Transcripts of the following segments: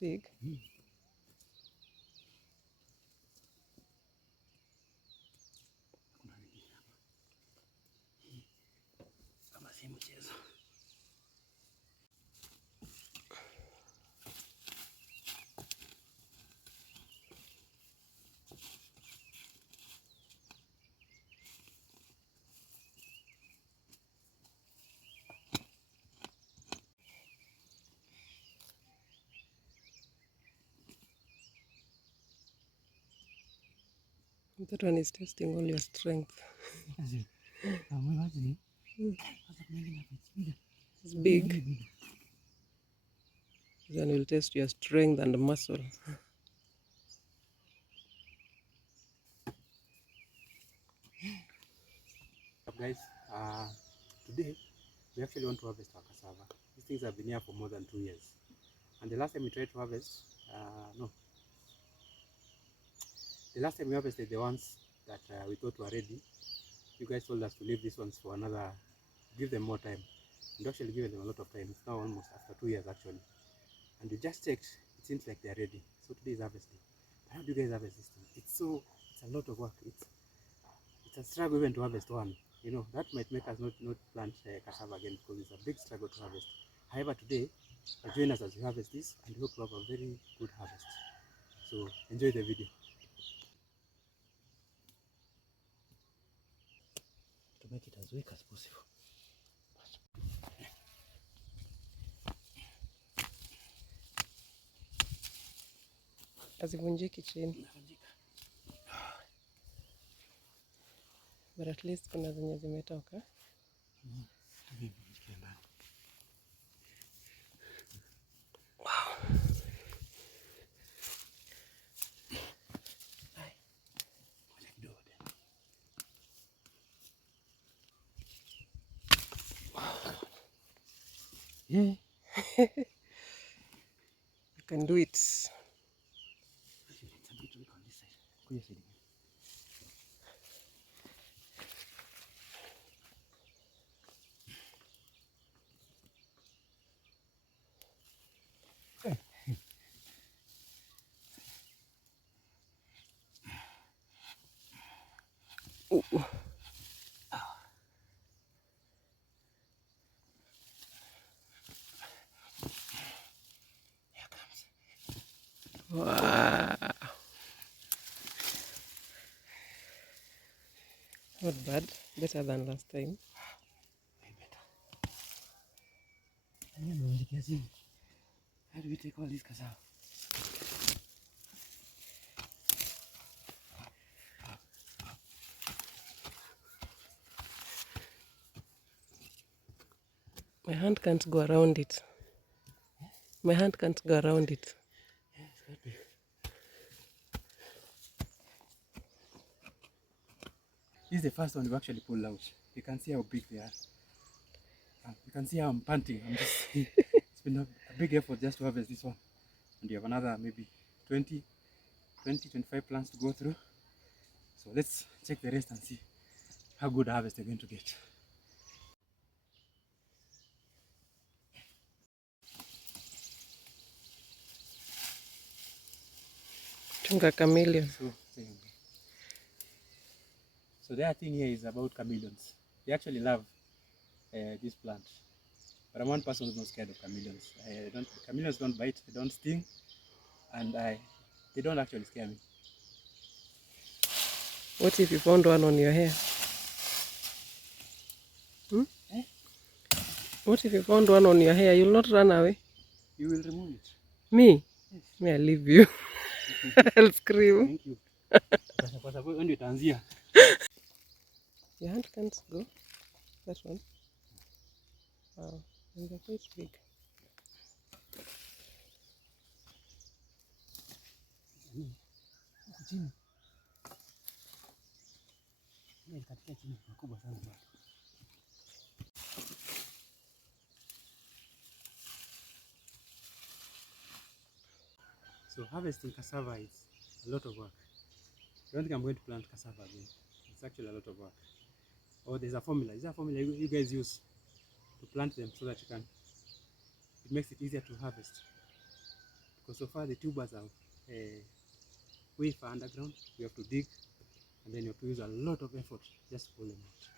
big. That one is testing all your strength. It's big. Then we'll test your strength and muscle. Guys, today we actually want to harvest our cassava. These things have been here for more than 2 years. And the last time we tried to harvest, the last time we harvested the ones that we thought were ready, you guys told us to leave these ones for another, give them more time. And actually given them a lot of time. It's now almost after 2 years actually. And we just checked, it seems like they're ready. So today is harvesting. But how do you guys harvest this thing? It's a lot of work. It's a struggle even to harvest one. You know, that might make us not plant cassava again, because it's a big struggle to harvest. However, today, join us as we harvest this, and we hope to have a very good harvest. So enjoy the video. To make it as weak as possible. Hazivunjiki chini. But at least kuna zenye zimetoka. Wow. Yeah. You can do it. Ooh. Wow. Not bad. Better than last time. How do we take all this cassava? My hand can't go around it. My hand can't go around it. Yeah, it's quite big. This is the first one we've actually pulled out. You can see how big they are. You can see how I'm panting. It's been a big effort just to harvest this one. And you have another maybe 25 plants to go through. So let's check the rest and see how good a harvest you're going to get. Chunga chameleon. So the other thing here is about chameleons. They actually love this plant. But I'm one person who's not scared of chameleons. Chameleons don't bite, they don't sting, and they don't actually scare me. What if you found one on your hair? Eh? What if you found one on your hair? You'll not run away? You will remove it. Me? Yes. Me, I'll leave you. I'll scream. Thank you. When you turn here. Your hand can't go. That one. Wow. And they're quite big. So harvesting cassava is a lot of work. I don't think I'm going to plant cassava again. It's actually a lot of work. Or there's a formula. Is there a formula you guys use to plant them so that it makes it easier to harvest? because so far the tubers are way far underground. We have to dig, and then you have to use a lot of effort just to pull them out.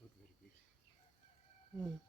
Not very big. Mm.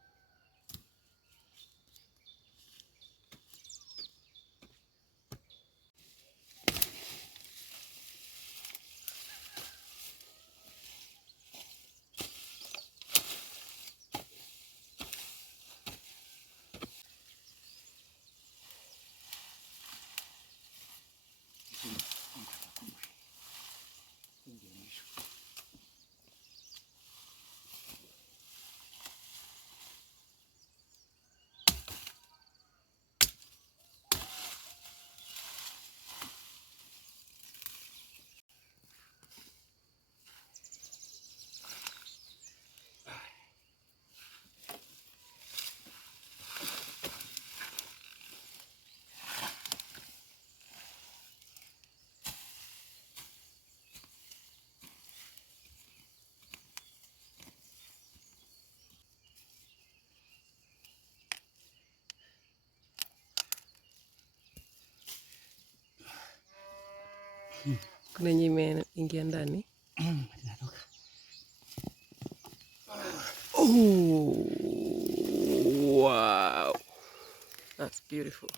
Kuna yenye imeingia ndani. Oh, wow. That's beautiful.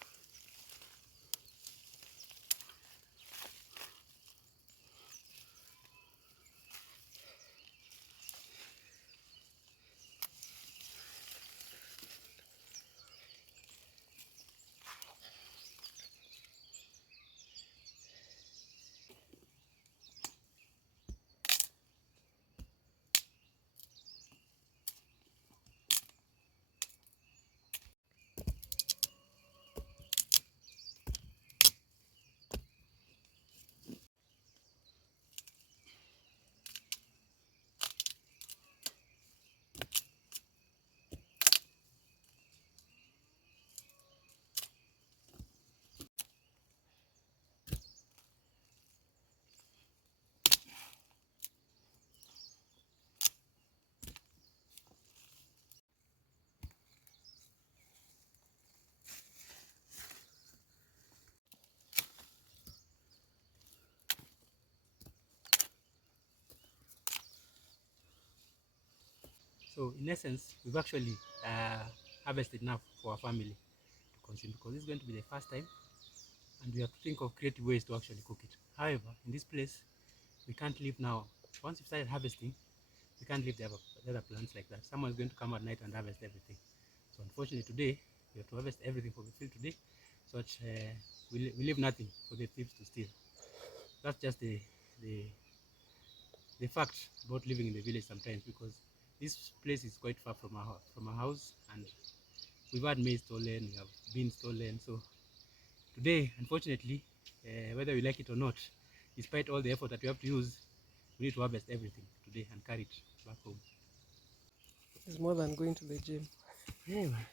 So in essence, we've actually harvested enough for our family to consume, because this is going to be the first time, and we have to think of creative ways to actually cook it. However, in this place, we can't leave now. Once we've started harvesting, we can't leave the other plants like that. Someone is going to come at night and harvest everything. So unfortunately today, we have to harvest everything for the field today, so that we leave nothing for the thieves to steal. That's just the fact about living in the village sometimes, because this place is quite far from our house, and we've had maize stolen, we have beans stolen. So today, unfortunately, whether we like it or not, despite all the effort that we have to use, we need to harvest everything today and carry it back home. It's more than going to the gym. Yeah, man.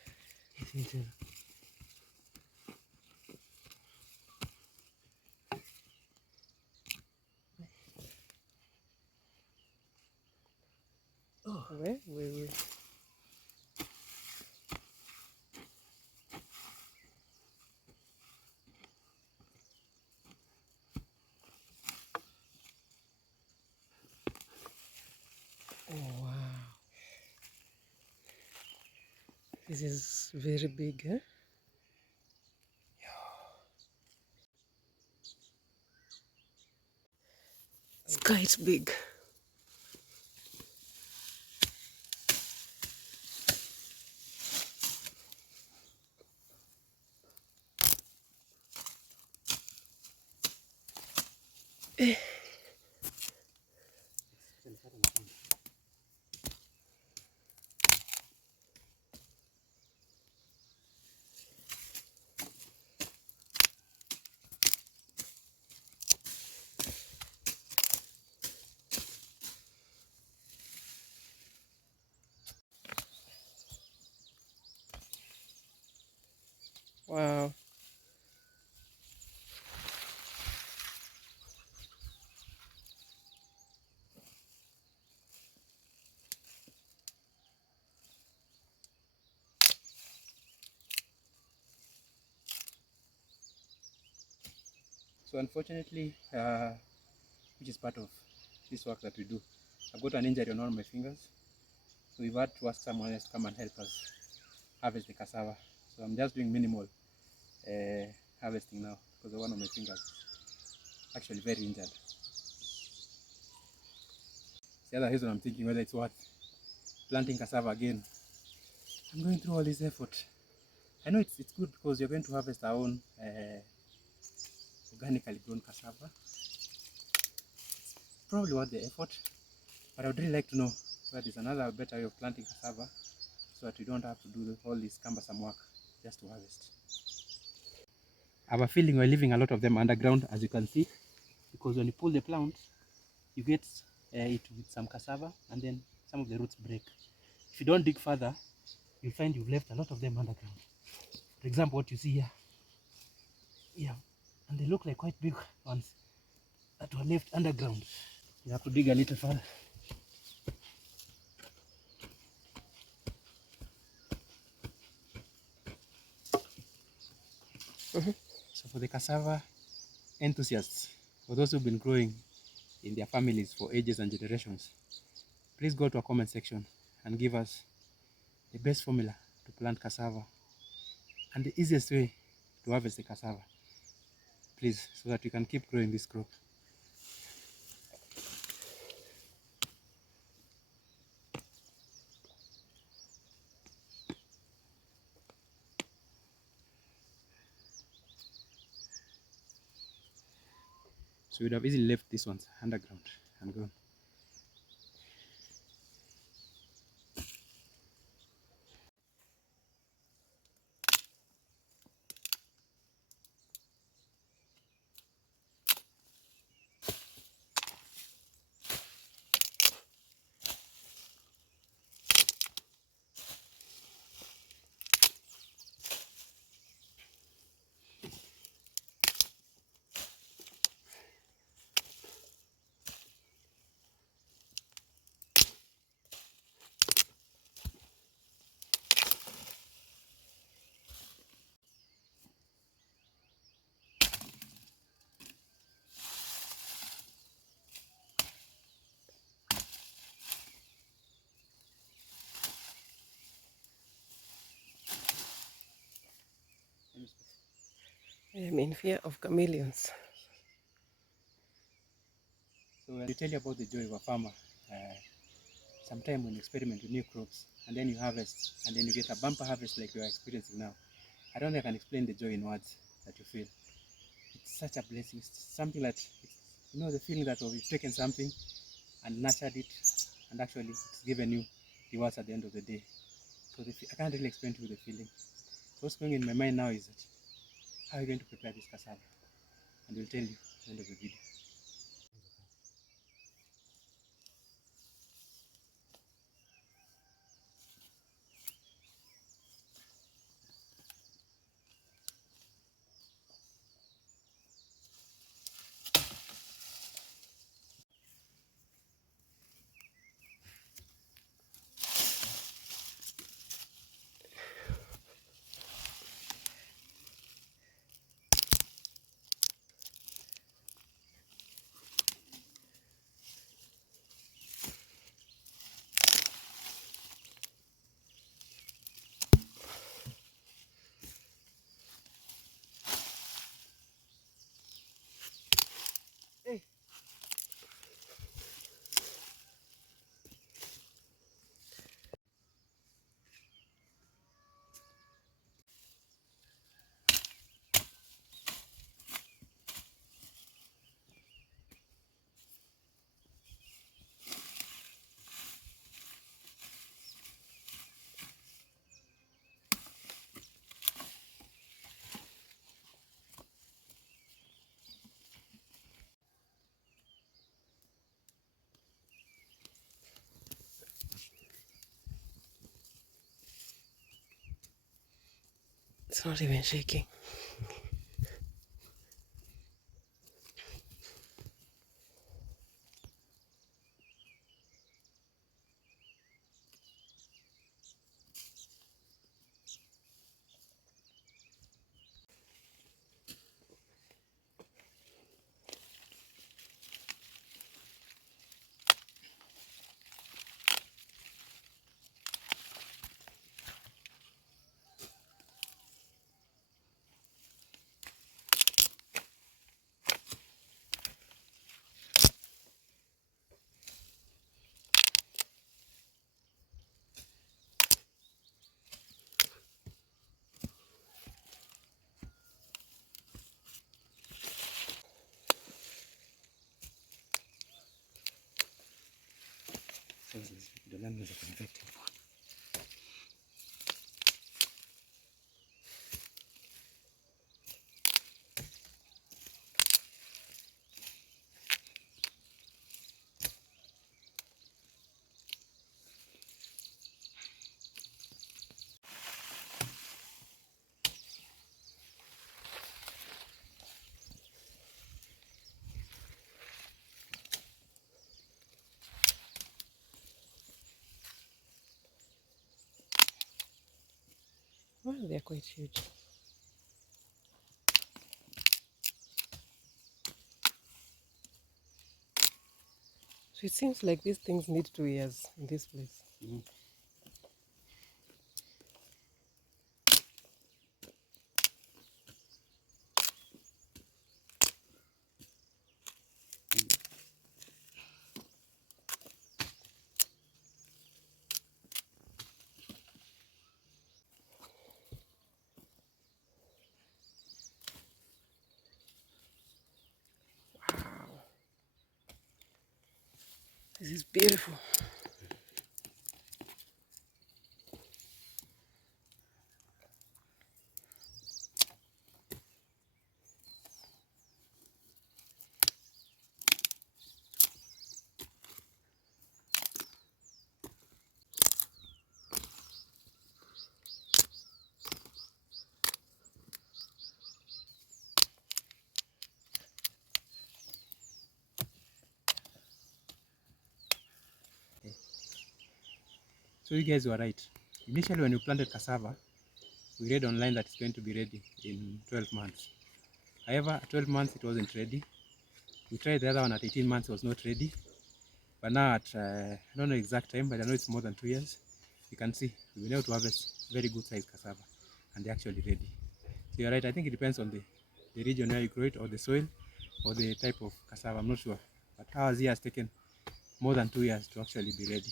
Oh. Wait. Oh, wow. This is very big, eh? It's quite big. Wow. So unfortunately, which is part of this work that we do, I've got an injury on all my fingers. So we've had to ask someone else to come and help us harvest the cassava. So I'm just doing minimal harvesting now because one of my fingers is actually very injured. It's the other reason I'm thinking whether it's worth planting cassava again. I'm going through all this effort. I know it's good because you're going to harvest our own organically grown cassava. Probably worth the effort, but I would really like to know whether there's another better way of planting cassava so that we don't have to do all this cumbersome work just to harvest. I have a feeling we're leaving a lot of them underground, as you can see, because when you pull the plant, you get it with some cassava and then some of the roots break. If you don't dig further, you'll find you've left a lot of them underground. For example, what you see here. Yeah, and they look like quite big ones that were left underground. You have to dig a little further. So for the cassava enthusiasts, for those who've been growing in their families for ages and generations, please go to our comment section and give us the best formula to plant cassava and the easiest way to harvest the cassava, please, so that we can keep growing this crop. So we'd have easily left these ones underground and gone. I'm in fear of chameleons. So we tell you about the joy of a farmer. Sometime when you experiment with new crops and then you harvest and then you get a bumper harvest like we are experiencing now. I don't think I can explain the joy in words that you feel. It's such a blessing. It's something that, you know, the feeling that you've taken something and nurtured it and actually it's given you rewards at the end of the day. So I can't really explain to you the feeling. So what's going in my mind now is that how are you going to prepare this cassava? And we'll tell you at the end of the video. It's not even shaking. The land is infected. Well, they're quite huge. So it seems like these things need 2 years in this place. Mm. Wow. This is beautiful. So you guys were right. Initially when you planted cassava, we read online that it's going to be ready in 12 months. However, at 12 months it wasn't ready. We tried the other one at 18 months, it was not ready. But now at, I don't know exact time, but I know it's more than 2 years. You can see, we've been able to harvest very good size cassava and they're actually ready. So you're right, I think it depends on the region where you grow it or the soil or the type of cassava, I'm not sure. But ours here has taken more than 2 years to actually be ready.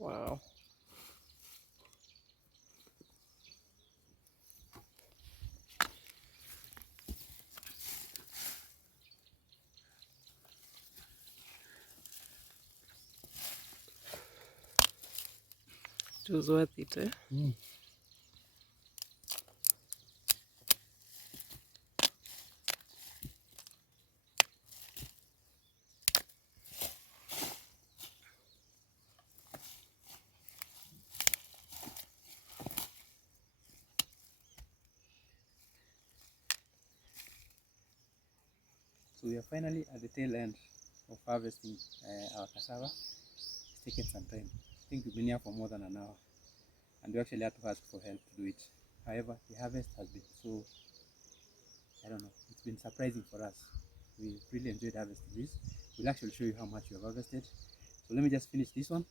Wow. It was worth it, eh? Mm. So we are finally at the tail end of harvesting our cassava. It's taken some time. I think we've been here for more than an hour and we actually had to ask for help to do it. However, the harvest has been so, I don't know, it's been surprising for us. We really enjoyed harvesting this. We'll actually show you how much we have harvested. So let me just finish this one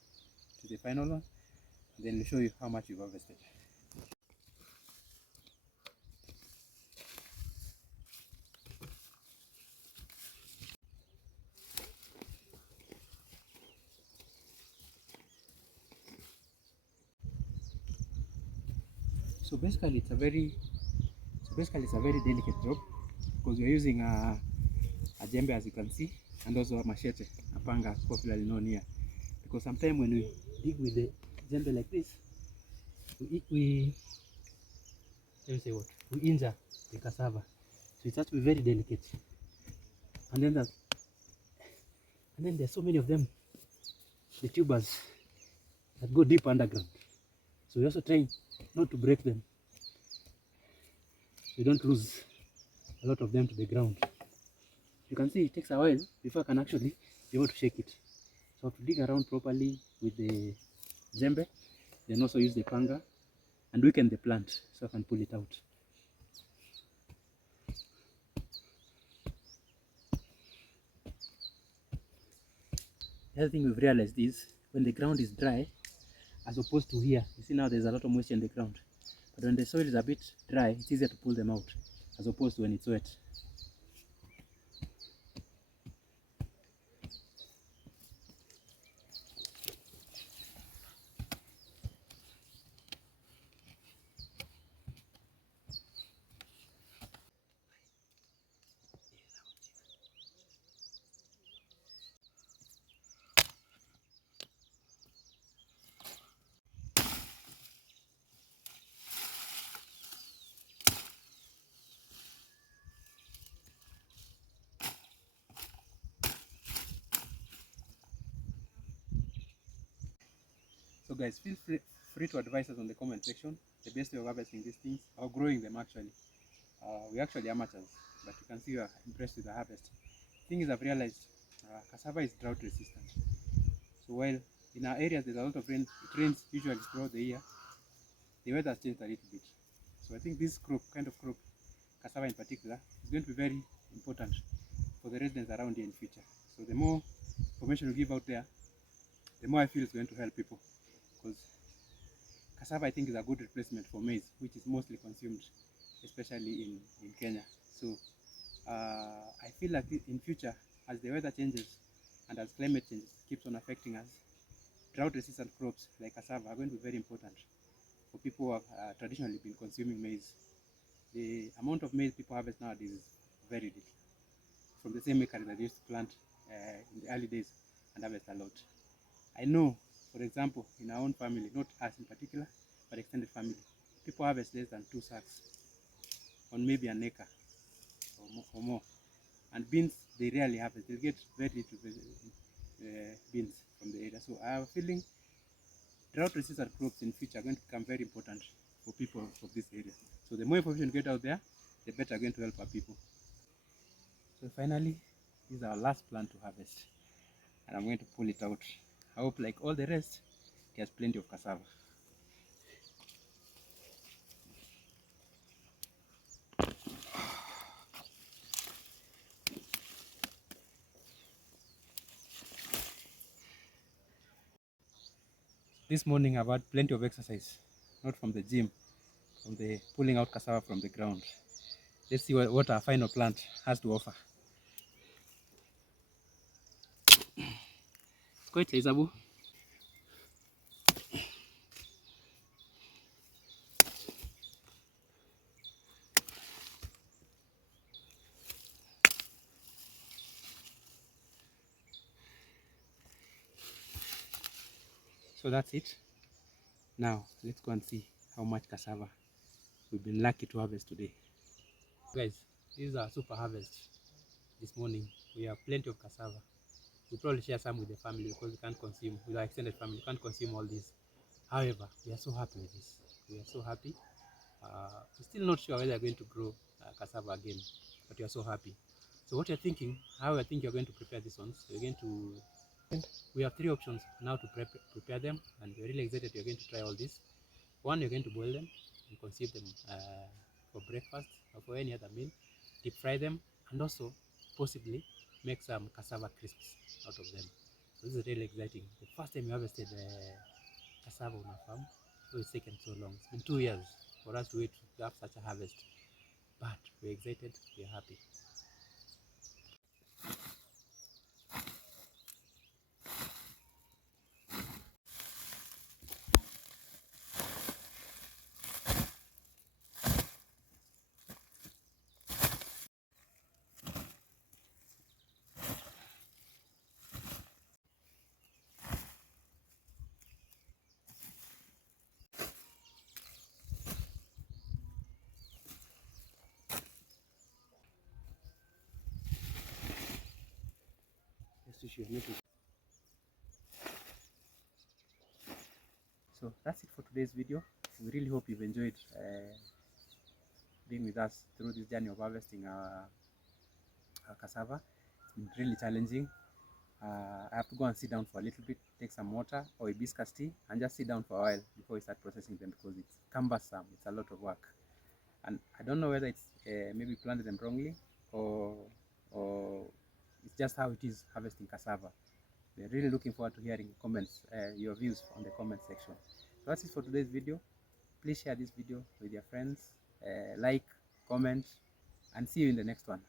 to the final one and then we'll show you how much we've harvested. So basically it's a very delicate job because you're using a jembe, as you can see, and also a machete, a panga, popularly known here. Because sometimes when we dig with the jembe like this, we injure the cassava. So it has to be very delicate. And then there's so many of them, the tubers that go deep underground. So we also try not to break them. We don't lose a lot of them to the ground. You can see it takes a while before I can actually be able to shake it. So I have to dig around properly with the jembe, then also use the panga and weaken the plant so I can pull it out. The other thing we've realized is when the ground is dry, as opposed to here, you see now there's a lot of moisture in the ground. But when the soil is a bit dry, it's easier to pull them out as opposed to when it's wet. So guys, feel free to advise us on the comment section the best way of harvesting these things or growing them actually. We're actually amateurs, but you can see we are impressed with the harvest. The thing is, I've realized cassava is drought resistant. So while in our areas there's a lot of rain, it rains usually throughout the year, the weather has changed a little bit. So I think this kind of crop, cassava in particular, is going to be very important for the residents around here in future. So the more information we give out there, the more I feel it's going to help people, because cassava I think is a good replacement for maize, which is mostly consumed, especially in Kenya. So I feel like in future, as the weather changes and as climate change keeps on affecting us, drought resistant crops like cassava are going to be very important for people who have traditionally been consuming maize. The amount of maize people harvest nowadays is very little, from the same acre that they used to plant in the early days and harvest a lot. I know, for example, in our own family, not us in particular, but extended family, people harvest less than 2 sacks on maybe an acre or more. And beans, they rarely harvest. They get very little beans from the area. So I have a feeling drought-resistant crops in future are going to become very important for people of this area. So the more information we get out there, the better are going to help our people. So finally, this is our last plant to harvest, and I'm going to pull it out. I hope, like all the rest, it has plenty of cassava. This morning I've had plenty of exercise, not from the gym, from the pulling out cassava from the ground. Let's see what our final plant has to offer. It's quite sizable. So that's it. Now let's go and see how much cassava we've been lucky to harvest today. Guys, this is our super harvest this morning. We have plenty of cassava. We'll probably share some with the family because we can't consume, with our extended family, we can't consume all this. However, we are so happy with this. We are so happy. We're still not sure whether we're going to grow cassava again, but we are so happy. So what you're thinking, how I think you're going to prepare these ones, we have 3 options now to prepare them, and we're really excited you're going to try all this. One, you're going to boil them and consume them for breakfast or for any other meal, deep fry them, and also possibly make some cassava crisps out of them. So this is really exciting. The first time we harvested cassava on our farm, so it's taken so long. It's been 2 years for us to wait to have such a harvest, but we're excited, we're happy. next issue. So that's it for today's video. We really hope you've enjoyed being with us through this journey of harvesting our cassava. It's been really challenging. I have to go and sit down for a little bit, take some water or hibiscus tea, and just sit down for a while before we start processing them, because it's cumbersome. It's a lot of work, and I don't know whether it's maybe planted them wrongly or it's just how it is harvesting cassava. We're really looking forward to hearing comments, your views on the comment section. So that's it for today's video. Please share this video with your friends, like, comment, and see you in the next one.